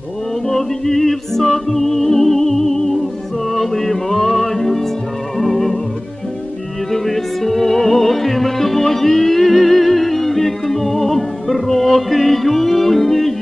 Солов'ї в саду заливаються під високим твоїм вікном роки юні.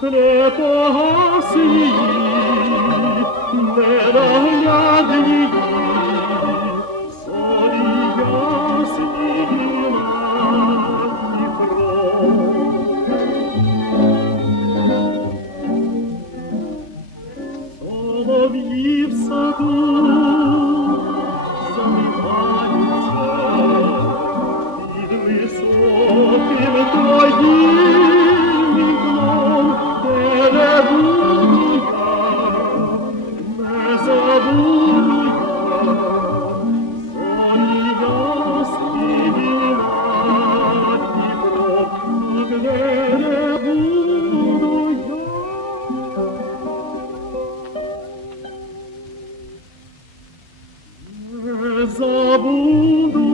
Слепого сні, ненаглядній, зорі ясні і кров. В саду vagabundo